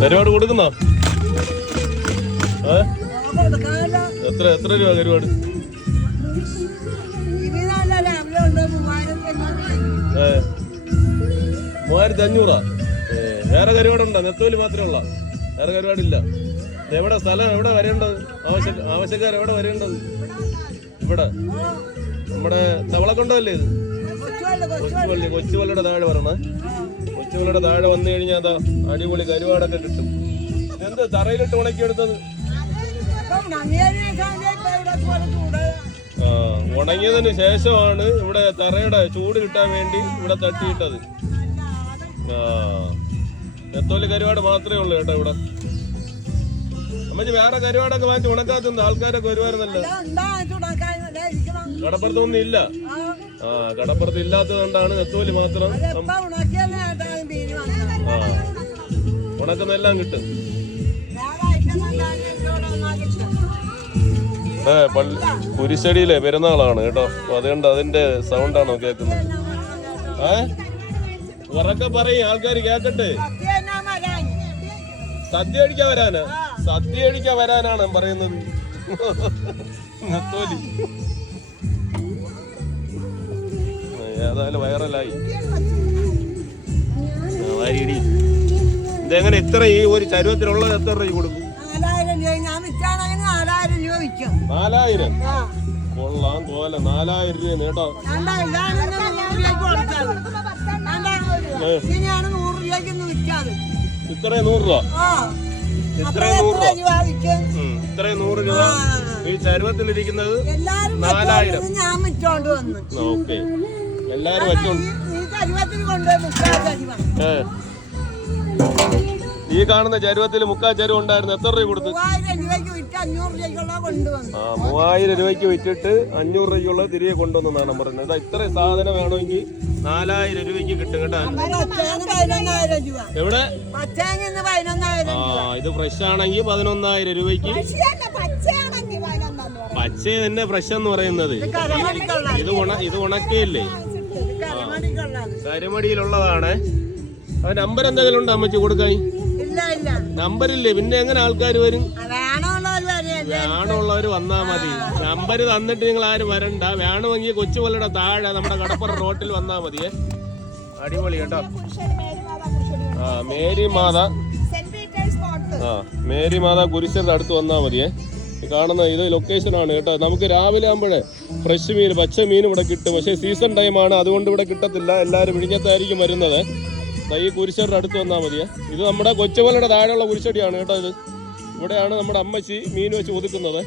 കരുവാട് കൊടുക്കുന്നോ? എത്ര എത്ര രൂപ കരുവാട്? 3500. വേറെ കരുവാടുണ്ടോ? നെത്തോലി മാത്രമേ ഉള്ള, വേറെ കരുവാടില്ല. എവിടെ സ്ഥലം? എവിടെ വരേണ്ടത്? ആവശ്യക്കാർ എവിടെ വരേണ്ടത്? ഇവിടെ നമ്മുടെ തവളക്കൊണ്ടല്ലേ ഇത്? കൊച്ചുവള്ളിയുടെ താഴെ വരണേ. കൊച്ചുവള്ളിയുടെ താഴെ വന്നു കഴിഞ്ഞാൽ അതാ അടിപൊളി കരുവാടൊക്കെ കിട്ടും. എന്ത് തറയിലിട്ട് ഉണക്കിയെടുത്തത്? ഉണങ്ങിയതിന് ശേഷമാണ് ഇവിടെ തറയുടെ ചൂട് കിട്ടാൻ വേണ്ടി ഇവിടെ തട്ടിയിട്ടത്. നെത്തോലി കരുവാട് മാത്രമേ ഉള്ളൂ കേട്ടോ ഇവിടെ. അമ്മച്ചി വേറെ കരുവാടൊക്കെ മാറ്റി ഉണക്കാത്തുണ്ട്. ആൾക്കാരൊക്കെ വരുവായിരുന്നല്ലോ. കടപ്പുറത്തൊന്നും ഇല്ല. കടപ്പുറത്ത് ഇല്ലാത്തതുകൊണ്ടാണ് നെത്തോലി മാത്രം. ഉണക്കുന്നെല്ലാം കിട്ടും. കുരിശടിയിലെ പെരുന്നാളാണ് കേട്ടോ. അതുകൊണ്ട് അതിന്റെ സൗണ്ടാണോ കേൾക്കുന്നത്? ഉറക്കെ പറയും, ആൾക്കാർ കേക്കട്ടെ. സദ്യ കഴിക്കാൻ വരാനാ? സദ്യ കഴിക്കാൻ വരാനാണ് പറയുന്നത്. നെത്തോലി ഏതായാലും വൈറലായി. വാരിയിടി. ഇതെങ്ങനെ ഇത്ര ഈ ഒരു ചരുവത്തിലുള്ളത് എത്ര രൂപ കൊടുക്കും? 4000. കൊള്ളാം പോലെ 4000 രൂപ കേട്ടോ. ഇത്രയും 100 രൂപ. ഇത്രയും 100 രൂപ. ഈ ചരുവത്തിലിരിക്കുന്നത് 4000. ഓക്കെ, എല്ലാരും വെച്ചോണ്ട്. ഈ കാണുന്ന ചരുവത്തിൽ 3/4 ചരുവം ഉണ്ടായിരുന്നു. എത്ര രൂപ കൊടുത്ത്? 3000 രൂപയ്ക്ക് വിറ്റിട്ട് 500 രൂപയ്ക്കുള്ള തിരികെ കൊണ്ടുവന്നാണ് പറയുന്നത്. ഇത്രയും സാധനം വേണമെങ്കിൽ 4000 രൂപയ്ക്ക് കിട്ടും കേട്ടോ. എവിടെ? ഇത് ഫ്രഷ് ആണെങ്കിൽ 11,000 രൂപയ്ക്ക്. പച്ച തന്നെ ഫ്രഷ് എന്ന് പറയുന്നത്. ഇത് ഉണക്കയില്ലേ? കരിമടിയിലുള്ളതാണ്. നമ്പർ എന്തെങ്കിലും ഉണ്ടോ അമ്മച്ചി കൊടുക്കായി? നമ്പറില്ലേ, പിന്നെ എങ്ങനെ ആൾക്കാർ വരും? വേണമുള്ളവര് വന്നാ മതി. നമ്പർ തന്നിട്ട് നിങ്ങൾ ആരും വരണ്ട. വേണമെങ്കിൽ കൊച്ചുവള്ളിയുടെ താഴെ നമ്മുടെ കടപ്പുറ റോട്ടിൽ വന്നാ മതിയേ. അടിപൊളി കേട്ടോ. മേരി മാത കുരിശന്റെ അടുത്ത് വന്നാ മതിയേ. കാണുന്ന ഇത് ലൊക്കേഷനാണ് കേട്ടോ. നമുക്ക് രാവിലെ ആകുമ്പോഴേ ഫ്രഷ് മീൻ, പച്ച മീൻ ഇവിടെ കിട്ടും. പക്ഷേ സീസൺ ടൈമാണ്, അതുകൊണ്ട് ഇവിടെ കിട്ടത്തില്ല. എല്ലാവരും വിഴിഞ്ഞത്തായിരിക്കും വരുന്നത്. ഈ കുരിശടിയുടെ അടുത്ത് വന്നാൽ മതിയേ. ഇത് നമ്മുടെ കൊച്ചുവള്ളിയുടെ താഴെയുള്ള കുരിശടിയാണ് കേട്ടോ. ഇത് ഇവിടെയാണ് നമ്മുടെ അമ്മച്ചി മീൻ വെച്ച് ഒതുക്കുന്നത്.